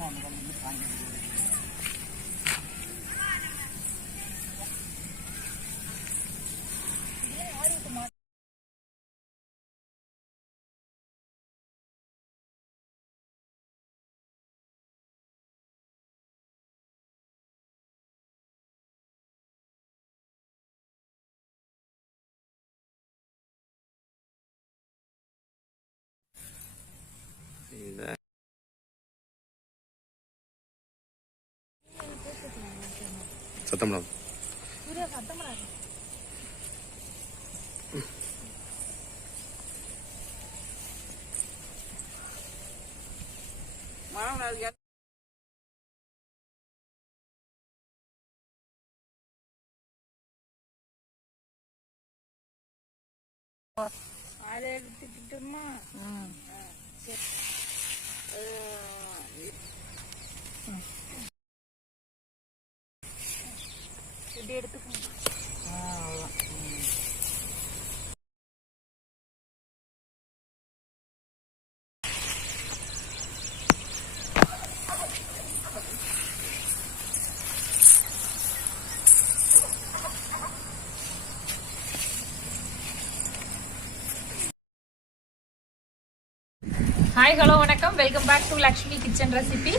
அந்த கல்லு காஞ்சி சத்தம் மேடம் அதை எடுத்துக்கிட்டோமா? இப்படி எடுத்துக்கணும் ஹாய் ஹலோ வணக்கம். Welcome back to Lakshmi kitchen recipe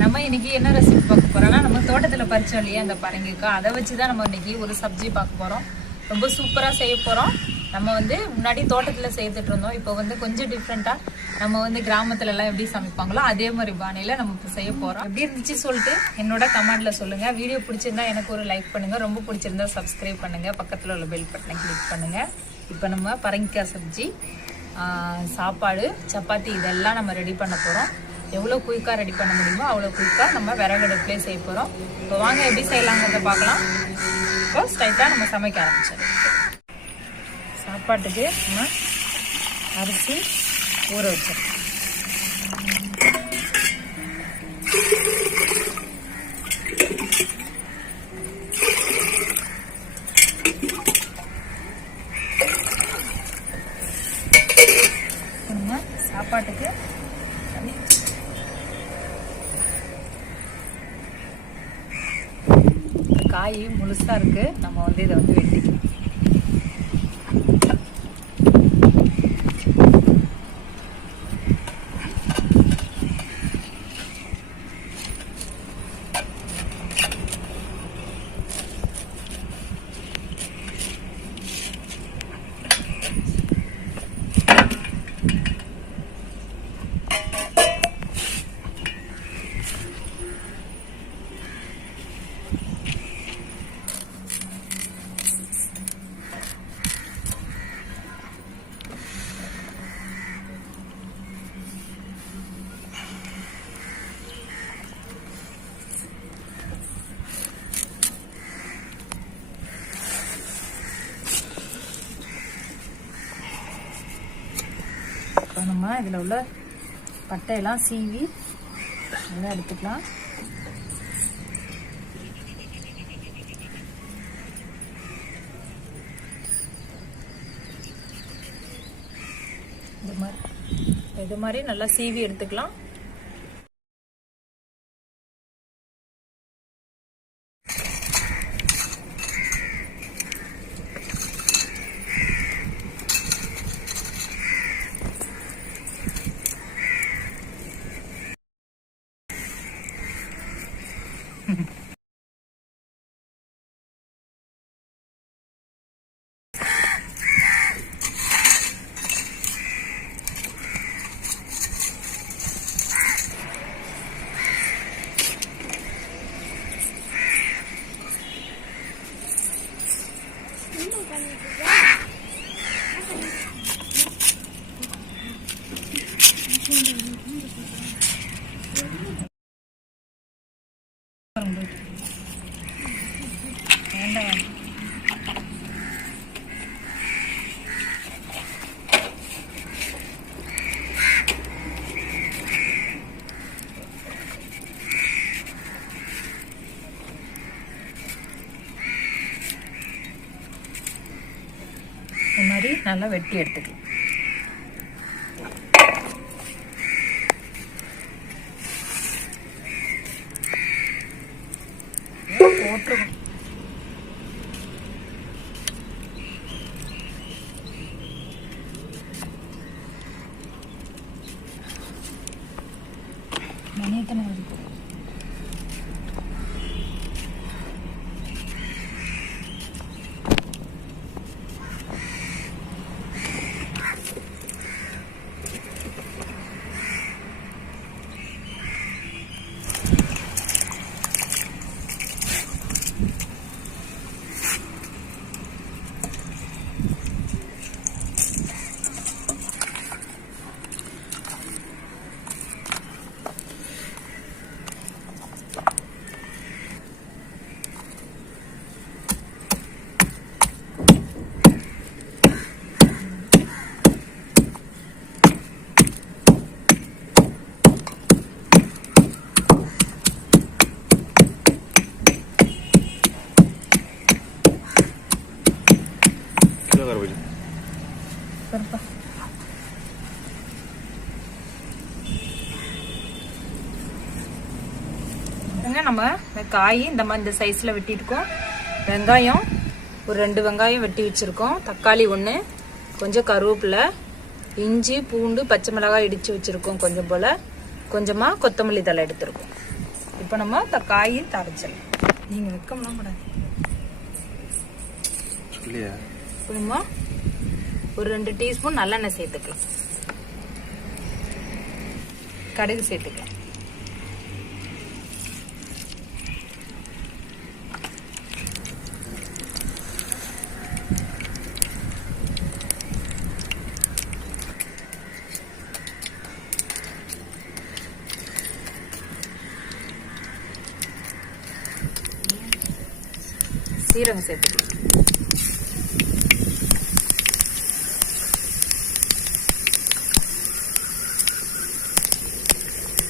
நம்ம இன்னைக்கு என்ன ரெசிபி பார்க்க போறோம்னா நம்ம தோட்டத்தில் பறிச்சோம் இல்லையா அந்த பரங்கிக்காய் அதை வச்சு தான் நம்ம இன்னைக்கு ஒரு சப்ஜி பார்க்க போறோம். ரொம்ப சூப்பராக செய்ய போறோம். நம்ம வந்து முன்னாடி தோட்டத்தில் சேர்த்துட்டு இருந்தோம். இப்போ வந்து கொஞ்சம் டிஃப்ரெண்ட்டாக நம்ம வந்து கிராமத்துல எல்லாம் எப்படி சமைப்பாங்களோ அதே மாதிரி பானையில் நம்ம இப்போ செய்ய போறோம். எப்படி இருந்துச்சு சொல்லிட்டு என்னோட கமெண்ட்ல சொல்லுங்க. வீடியோ பிடிச்சிருந்தா எனக்கு ஒரு லைக் பண்ணுங்க. ரொம்ப பிடிச்சிருந்தா சப்ஸ்கிரைப் பண்ணுங்க. பக்கத்தில் உள்ள பெல் பட்டனை கிளிக் பண்ணுங்க. இப்போ நம்ம பரங்கிக்காய் சப்ஜி சாப்பாடு சப்பாத்தி இதெல்லாம் நம்ம ரெடி பண்ண போகிறோம் எவ்வளோ குயிக்காக ரெடி பண்ண முடியுமோ அவ்வளோ குயிக்காக நம்ம விறகு அடுப்புலேயே செய்ய போகிறோம் இப்போ வாங்க எப்படி செய்யலாங்கிறத பார்க்கலாம். இப்போ ஸ்ட்ரைட்டாக நம்ம சமைக்க ஆரம்பிச்சிடும் சாப்பாட்டுக்கு நம்ம அரிசி ஊற வச்சிருக்கோம் நம்ம சாப்பாட்டுக்கு தண்ணி. காய் முழுசாக இருக்குது நம்ம வந்து இதை வந்து வெட்டிக்கலாம். நம்ம இதில் உள்ள பட்டையெல்லாம் சீவி நல்லா எடுத்துக்கலாம். இது மாதிரி இது மாதிரி நல்லா சீவி எடுத்துக்கலாம். Yeah. மாதிரி நல்லா வெட்டி எடுத்துக்கலாம். பாருங்க நம்ம காய் இந்த மாதிரி இந்த சைஸில் வெட்டியிருக்கோம். வெங்காயம் ஒரு ரெண்டு வெங்காயம் வெட்டி வச்சுருக்கோம். தக்காளி ஒன்று கொஞ்சம் கருவேப்பிலை இஞ்சி பூண்டு பச்சை மிளகாய் இடித்து வச்சுருக்கோம் கொஞ்சம் போல். கொஞ்சமாக கொத்தமல்லி தழை எடுத்திருக்கோம். இப்போ நம்ம இந்த காய் தரைச்சல் நீங்கள் வைக்கம்லாம் கூடாது. ஒரு ரெண்டு டீஸ்பூன் நல்லெண்ணெய் சேர்த்துக்கலாம். கடுகு சேர்த்துக்கலாம். சீரகம் சேர்த்துக்கலாம்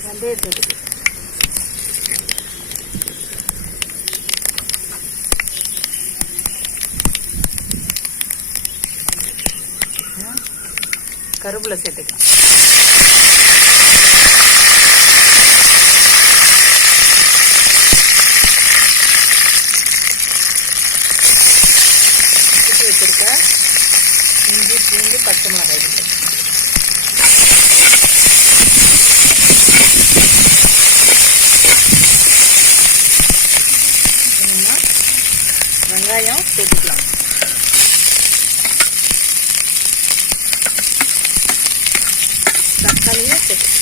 வெந்தயம் சேர்த்துக்கலாம் கருவேப்பிலை சேர்த்துக்கலாம் சுற்றி வச்சிருக்க இஞ்சி பூண்டு பச்சை மிளகாய் இருக்கு நம்ம வெங்காயம் சேர்த்துக்கலாம் தக்காளியும் சேர்த்து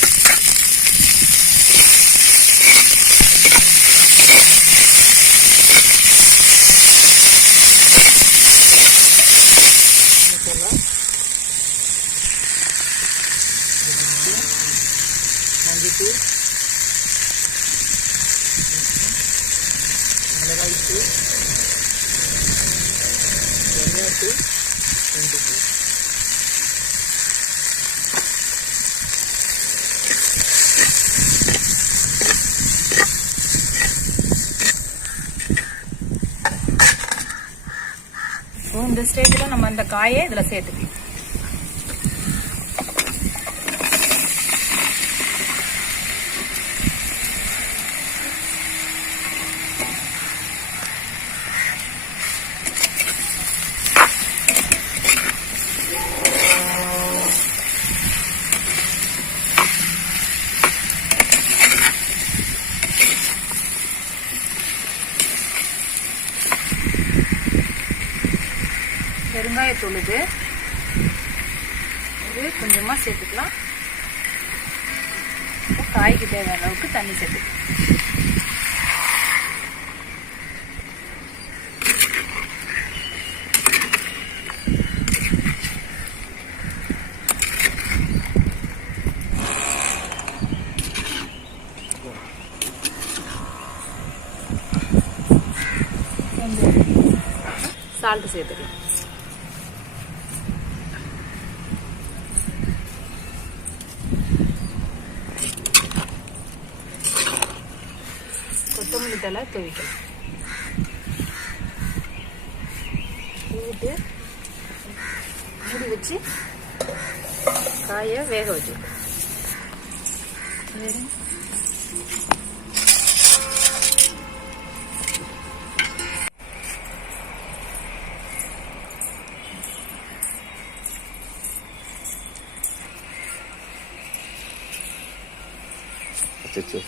மஞ்சத்தூள் மிளகாய்த்தூள் தனியாத்தூள் ரெண்டு இப்போ இந்த ஸ்டேஜில் நம்ம அந்த காயை இதில் சேர்த்துக்கலாம் பெருங்காயத்தூள் இது இது கொஞ்சமாக சேர்த்துக்கலாம் இப்போ காய்க்கு தேவையான அளவுக்கு தண்ணி சேர்த்து. சால்ட் சேர்த்துக்கலாம். கொத்தமல்லி தலை துவிக்கலாம் தூவிட்டு மூடி வச்சு காயை வேக வச்சு அச்சோ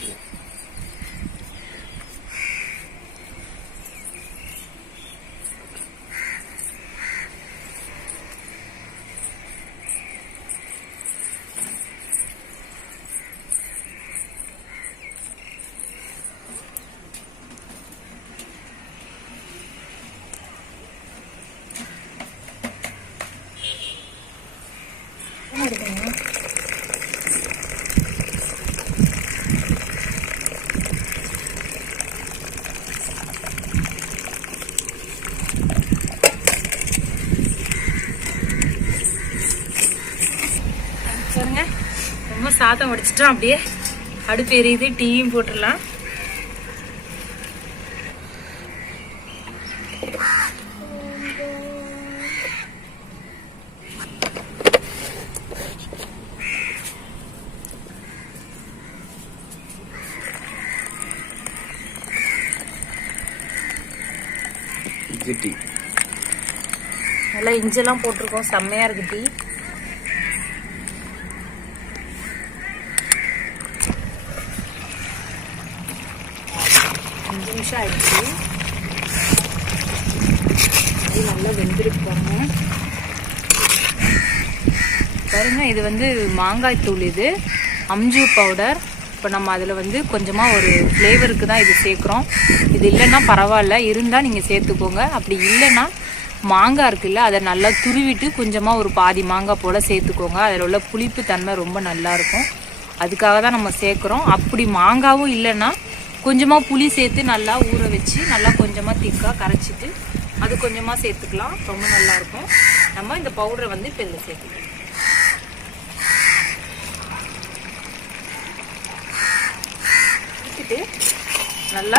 பாருங்க ரொம்ப சாதம் வடிச்சிட்டோம் அப்படியே அடுப்பு எரியுது டீயும் போட்டுடலாம். நல்லா இஞ்செல்லாம் போட்டிருக்கோம். செம்மையா இருக்கு டீ அஞ்சு நிமிஷம் ஆயிடுச்சு இது நல்லா வெந்திருக்கு பாருங்க பாருங்க இது வந்து மாங்காய் தூள் இது. அம்ஜூ பவுடர் இப்போ நம்ம அதில் வந்து கொஞ்சமாக ஒரு ஃப்ளேவருக்கு தான் இது சேர்க்குறோம். இது இல்லைன்னா பரவாயில்ல இருந்தால் நீங்கள் சேர்த்துக்கோங்க. அப்படி இல்லைன்னா மாங்காய் இருக்குல்ல அதை நல்லா துருவிட்டு கொஞ்சமாக ஒரு பாதி மாங்காய் போல் சேர்த்துக்கோங்க. அதில் உள்ள புளிப்பு தன்மை ரொம்ப நல்லாயிருக்கும் அதுக்காக தான் நம்ம சேர்க்குறோம். அப்படி மாங்காவும் இல்லைன்னா கொஞ்சமாக புளி சேர்த்து நல்லா ஊற வச்சு நல்லா கொஞ்சமாக திக்காக கரைச்சிட்டு அது கொஞ்சமாக சேர்த்துக்கலாம். ரொம்ப நல்லா இருக்கும். நம்ம இந்த பவுடரை வந்து இப்போ இதில் சேர்த்துக்கலாம். வச்சுட்டு நல்லா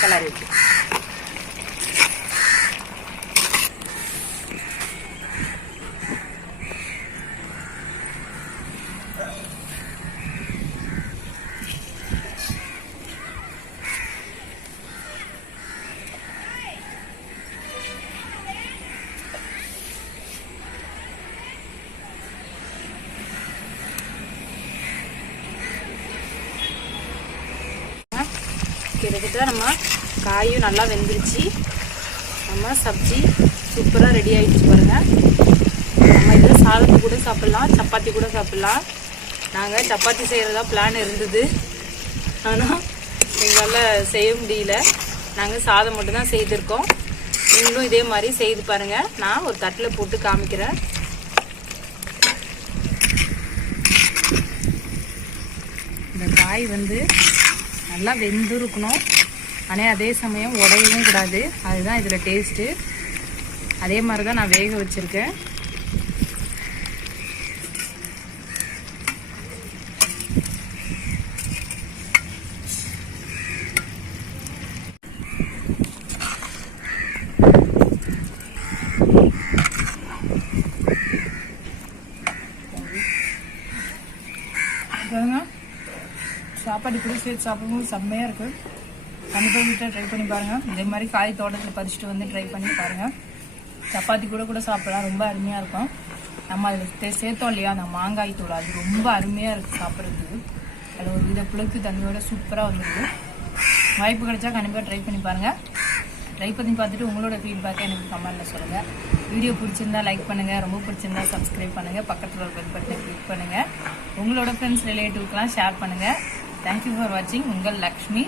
கிளறி விட்டு கிட்டத்தட்ட நம்ம காயும் நல்லா வெந்துருச்சு. நம்ம சப்ஜி சூப்பராக ரெடி ஆகிடுச்சு பாருங்கள் நம்ம இதில் சாதத்து கூட சாப்பிட்லாம் சப்பாத்தி கூட சாப்பிட்லாம். நாங்கள் சப்பாத்தி செய்கிறதா பிளான் இருந்தது. ஆனால் எங்களால் செய்ய முடியல. நாங்கள் சாதம் மட்டும்தான் செய்திருக்கோம். நீங்களும் இதே மாதிரி செய்து பாருங்கள் நான் ஒரு தட்டில் போட்டு காமிக்கிறேன். இந்த காய் வந்து நல்லா வெந்து இருக்கணும் ஆனால் அதே சமயம் உடையவும் கூடாது. அதுதான் இதில் டேஸ்ட்டு அதே மாதிரி தான் நான் வேக வச்சுருக்கேன் பாருங்க சாப்பாடு இப்படி சேர்த்து சாப்பிடும்போது செம்மையாக இருக்குது கண்டிப்பாக வீட்டில் ட்ரை பண்ணி பாருங்கள் இதே மாதிரி காய் தோட்டத்தில் பறிச்சுட்டு வந்து ட்ரை பண்ணி பாருங்கள் சப்பாத்தி கூட கூட சாப்பிடலாம். ரொம்ப அருமையாக இருக்கும். நம்ம அதில் சேர்த்தோம் இல்லையா? அந்த மாங்காய் தூள். அது ரொம்ப அருமையாக இருக்குது சாப்பிட்றதுக்கு. அதில் ஒரு வித புழுக்கு தண்ணியோட சூப்பராக வந்துருக்கு. வாய்ப்பு கிடைச்சா கண்டிப்பாக ட்ரை பண்ணி பாருங்கள் ட்ரை பண்ணி பார்த்துட்டு உங்களோட ஃபீட்பேக்கை எனக்கு கமெண்ட்டில் சொல்லுங்கள் வீடியோ பிடிச்சிருந்தா லைக் பண்ணுங்கள் ரொம்ப பிடிச்சிருந்தா சப்ஸ்கிரைப் பண்ணுங்கள் பக்கத்தில் ஒரு பெல் பட்டனை கிளிக் பண்ணுங்கள் உங்களோட ஃப்ரெண்ட்ஸ் ரிலேட்டிவ்க்கெலாம் ஷேர் பண்ணுங்கள் தேங்க்யூ ஃபார் வாட்சிங் உங்கள் லக்ஷ்மி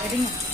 还真有